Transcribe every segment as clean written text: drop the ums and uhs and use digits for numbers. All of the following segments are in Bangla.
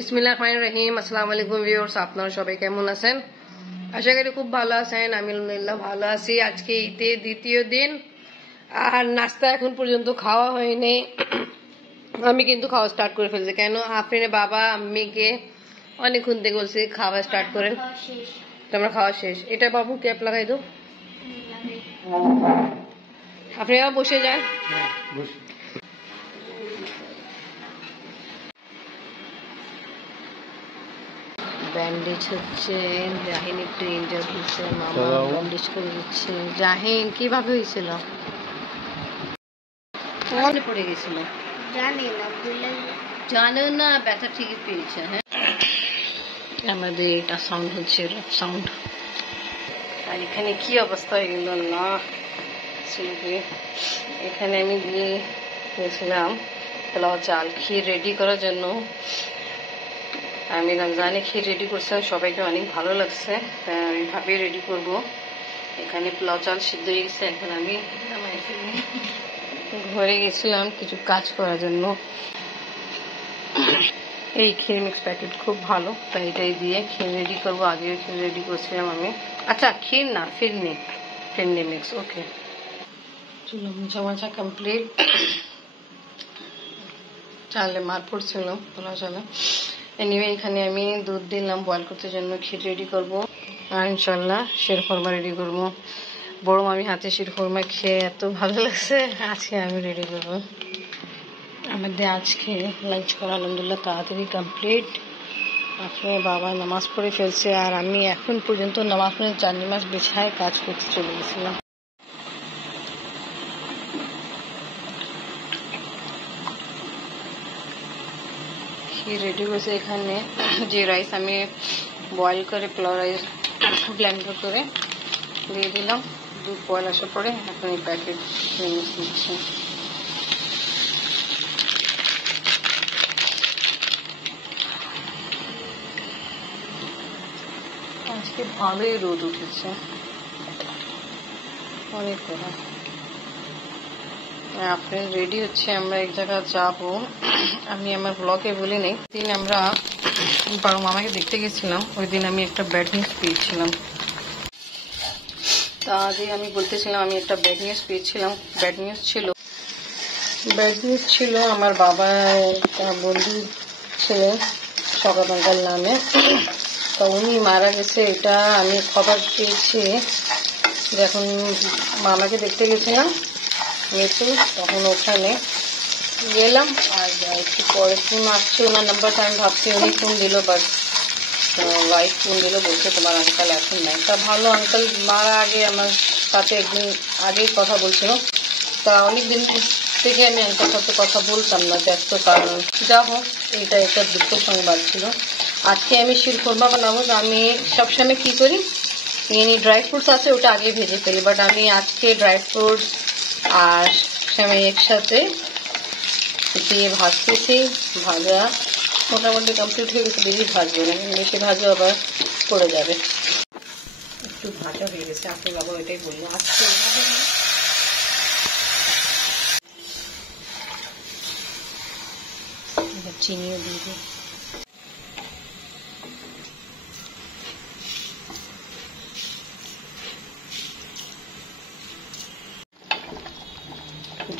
বিসমিল্লাহির রহিম। আসসালামু আলাইকুম ভিউয়ার্স, আপনারা সবাই কেমন আছেন? আশা করি খুব ভালো আছেন। আমি আলহামদুলিল্লাহ ভালো আছি। আজকে ঈদের দ্বিতীয় দিন, আর নাস্তা এখন পর্যন্ত খাওয়া হয়নি। আমি কিন্তু খাওয়া স্টার্ট করে ফেলছি। কেন? আপনার বাবা আম্মিকে অনেকক্ষণ থেকে বলছি খাওয়া স্টার্ট করেন। তোমরা খাওয়া শেষ। এটা বাবু ক্যাপ লাগাই দো। আপনারা বসে যান। ব্যান্ডেজ হচ্ছে, জাহিন একটু ইনজার্ড হচ্ছে, মামা ব্যান্ডেজ করে দিচ্ছে। জাহিন কিভাবে হয়েছিল? মনে পড়ে গেছিল, জানো না, ব্যথা ঠিকই পেয়েছে। হ্যাঁ, আমাদের এটা সাউন্ড হচ্ছে রফ সাউন্ড। আর এখানে কি অবস্থা হয়ে গেল না, এখানে আমি দিয়ে গেছিলাম পোলাও চাল ক্ষীর রেডি করার জন্য। আমি রমজানে ক্ষীর রেডি করছিলাম, সবাইকে অনেক ভালো লাগছে, এইভাবে রেডি করব। এখানে পোলাও চাল সিদ্ধ হয়ে গেছে। এখন আমি ঘরে গেছিলাম কিছু কাজ করার জন্য। এই ক্ষীর মিক্স প্যাকেট খুব ভালো, তাই এটাই দিয়ে ক্ষীর রেডি করবো। আগেও ক্ষীর রেডি করছিলাম আমি। আচ্ছা, ক্ষীর না, ফিরনি মিক্স। ওকে, চলো মোছা কমপ্লিট। চালে মার পড়ছিল পোলাও চালে। এনিওয়ে, এখানে আমি দুধ দিলাম বয়েল করতে জন্য। ক্ষীর রেডি করব আর ইনশাল্লাহ শিরখোরমা রেডি করব। বড় মামি হাতে শিরখোরমা খেয়ে এত ভালো লাগছে, আজকে আমি রেডি করব। আমাদের আজকে লাঞ্চ করা আলহামদুলিল্লাহ তাড়াতাড়ি কমপ্লিট। আপনার বাবা নামাজ পড়ে ফেলছে, আর আমি এখন পর্যন্ত নামাজ পড়ে 4 নামাজ বিছায় কাজ করতে চলে গেছিলাম। ক্ষীর রেডি করেছে। এখানে যে রাইস আমি বয়েল করে পোলাও রাইস ব্লেন্ডার করে দিয়ে দিলাম। দুধ বয়েল আসার পরে এখন এই প্যাকেট নিয়ে দিচ্ছি। আজকে ভালোই রোদ উঠেছে, অনেক কড়া। আপনার রেডি হচ্ছে, আমরা এক জায়গায় যাবো। আমি আমার ব্লগে বলি নেই, দিন আমরা বড় মামাকে দেখতে গেছিলাম। ওই দিন আমি একটা ব্যাড নিউজ পেয়েছিলাম। তা আজই আমি বলতেছিলাম আমি একটা ব্যাড নিউজ পেয়েছিলাম। ব্যাড নিউজ ছিল আমার বাবা একটা বন্ধু ছিলেন শওকত আঙ্কেল নামে, তো উনি মারা গেছে। এটা আমি খবর পেয়েছি যখন মামাকে দেখতে গেছিলাম মিরপুর, তখন ওখানে গেলাম। আর একটু পরে ফোন আসছে, ওনার নাম্বারটা আমি ভাবছি উনি ফোন দিল, বাট ওয়াইফ ফোন দিল, বলছে তোমার আঙ্কেল এখন নাই। তা ভালো, আঙ্কেল মারা আগে আমার সাথে একদিন আগেই কথা বলছিল। তা অনেকদিন থেকে আমি আঙ্কেল সাথে কথা বলতাম না, ব্যস্ত কারণ। যা হোক, এটা একটা দুঃখ সংবাদ ছিল। আজকে আমি শিরখোরমা বানাবো। আমি সবসময় কি করি, ড্রাই ফ্রুটস আছে ওটা আগে ভেজে ফেলি, বাট আমি আজকে ড্রাই ফ্রুটস আর সেমাই একসাথে দিয়ে ভাজতেছি। ভাজা মোটামুটি কমপ্লিট হয়ে গেছে, বেশি ভাজবো না, বেশি ভাজা আবার পড়ে যাবে। একটু ভাজা হয়ে গেছে, আপনি বাবা এটাই বললো। আজকে চিনিও দিয়ে দিই।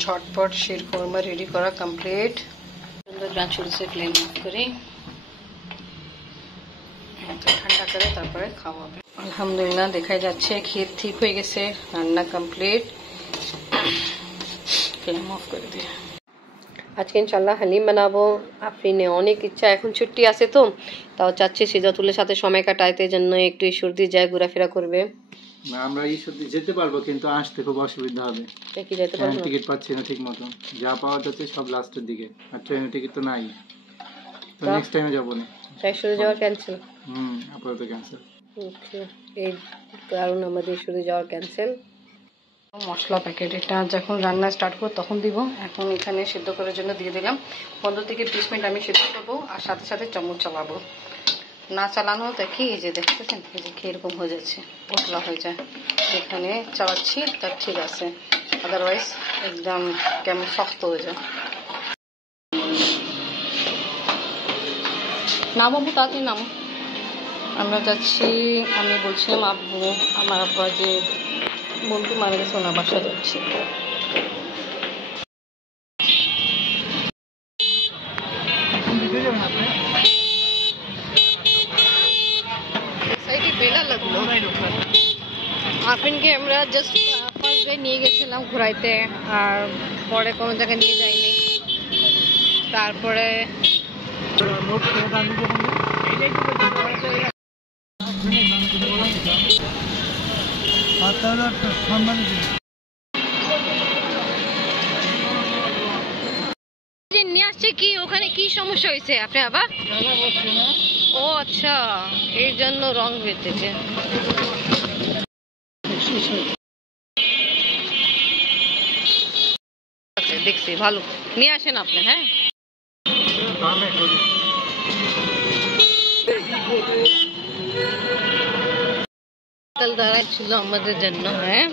ঝটপট শিরখোরমা রেডি করা কমপ্লিট। সুন্দর গান চলছে, ফ্লেম অফ করে ঠান্ডা করে তারপরে খাওয়া হবে। আলহামদুলিল্লাহ, দেখা যাচ্ছে ক্ষীর ঠিক হয়ে গেছে, রান্না কমপ্লিট। ফ্লেম অফ করে দিয়ে আজকে ইনশাল্লাহ হালিম বানাবো। আফরিনে অনেক ইচ্ছা, এখন ছুটি আছে তো, তাও চাচ্ছি সিজাতুলের সাথে সময় কাটাইতে জন্য। একটু সর্দি যায়, ঘোরাফেরা করবে। আমরা এই সত্যি যেতে পারবো, কিন্তু আসতে খুব অসুবিধা হবে। কি যেতে পারবো? টিকিট পাচ্ছি না ঠিক মতো, যা পাওয়া যাচ্ছে সব লাস্টের দিকে, আর ট্রেনের টিকিট তো নাই। তো নেক্সট টাইমে যাবো না, ঈশ্বরে যাওয়া ক্যান্সেল। আপাতত ক্যান্সেল। ওকে, এই কারণ আমাদের ঈশ্বরে যাওয়া ক্যান্সেল। মশলা প্যাকেট এটা যখন রান্না স্টার্ট করবো তখন দিব। এখন এখানে সিদ্ধ করার জন্য দিয়ে দিলাম। 15 থেকে 20 মিনিট আমি সিদ্ধ করবো, আর সাথে সাথে চামচ চালাবো। না চালানো দেখি, এই যে দেখতেছেন, এই যে এরকম হয়ে যাচ্ছে, পতলা হয়ে যায়। এখানে চালাচ্ছি তার ঠিক আছে, আদারওয়াইজ একদম কেমন শক্ত হয়ে যায়। নামো আব্বু, তাড়াতাড়ি নামো। আমরা যাচ্ছি, আমি বলছিলাম আব্বু, আমার আব্বা যে বন্ধু মারা গেছে ওনার বাসায় যাচ্ছি। আফরিনকে আমরা জাস্ট ফার্স্ট ডে নিয়ে গেছিলাম ঘুরাইতে, আর পরে কোনো জায়গায় নিয়ে যাইনি। তারপরে নিয়ে আসছে কি, ওখানে কি সমস্যা হয়েছে আপনি আবার? ও আচ্ছা, এর জন্য রং বেঁচেছে। দেখছি ভালো, নিয়ে আসেন আপনি। হ্যাঁ, কাল দাঁড়ায় ছিল আমাদের জন্য। হ্যাঁ,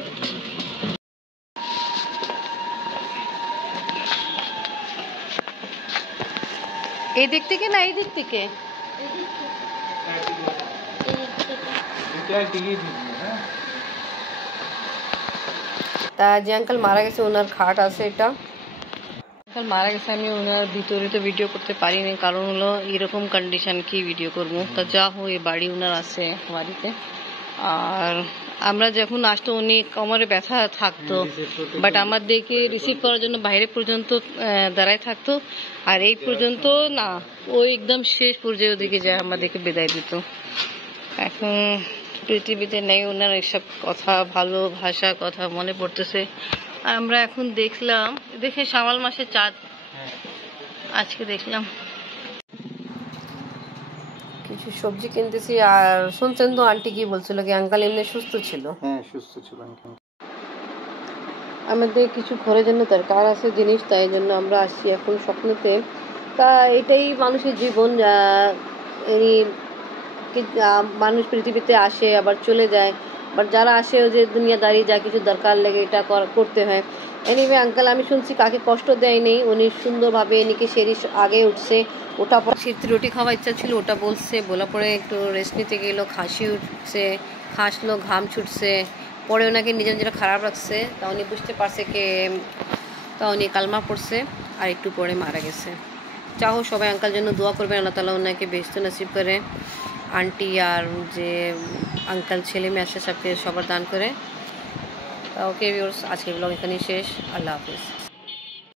এই দিক থেকে না এই দিক থেকে? তা যে আঙ্কেল মারা গেছে ওনার খাট আছে, এটা আঙ্কেল মারা গেছে। আমি ওনার ভিতরে তো ভিডিও করতে পারিনি, কারণ হলো এরকম কন্ডিশন কি ভিডিও করব। তা যা হোক এই বাড়ি ওনার আছে বাড়িতে। আর আমরা যখন আসতো উনি কোমরে ব্যথা থাকতো, বাট আমাদেরকে রিসিভ করার জন্য বাইরে পর্যন্ত দাঁড়ায় থাকতো। আর এই পর্যন্ত না, ওই একদম শেষ পর্যায়ে ওদিকে যায় আমাদেরকে বিদায় দিত। এখন পৃথিবীতে নেই ওনার এসব কথা, ভালো ভাষা কথা মনে পড়তেছে। আমরা এখন দেখলাম, দেখে শাওয়াল মাসের চাঁদ আজকে দেখলাম। কিছু সবজি কিনতেছি। আর শুনছেন তো আন্টি কি বলছিল, কি আঙ্কাল এমনি সুস্থ ছিল? হ্যাঁ, সুস্থ ছিল আঙ্কেল। আমাদের কিছু ঘরের জন্য দরকার আছে জিনিস, তাই জন্য আমরা আসছি এখন স্বপ্নতে। তা এটাই মানুষের জীবন, এই মানুষ পৃথিবীতে আসে আবার চলে যায়, বাট যারা আসে ওই যে দুনিয়াদারি, যা কিছু দরকার লাগে এটা করতে হয়। এনিওয়ে আঙ্কাল আমি শুনছি কাকে কষ্ট দেয়নি, উনি সুন্দরভাবে এনিকে সেরি আগে উঠছে। ওটা পর শীত রুটি খাওয়ার ইচ্ছা ছিল, ওটা বলা পরে একটু রেস্ট নিতে গেলো, খাসি উঠছে, খাসলো, ঘাম ছুটছে। পরে ওনাকে নিজের নিজের খারাপ রাখছে, তা উনি বুঝতে পারছে কে, তা উনি কালমা পড়ছে আর একটু পরে মারা গেছে। চাহো সবাই আঙ্কাল জন্য দোয়া করবেন, আল্লাহ তাআলা ওনাকে বেহেশত নসিব করে, আন্টি আর যে আঙ্কাল ছেলে মেয়ে আছে সবকে সবার দান করে। তা ওকে ভিউয়ার্স, আজকের ব্লগ এখানেই শেষ। আল্লাহ হাফিজ।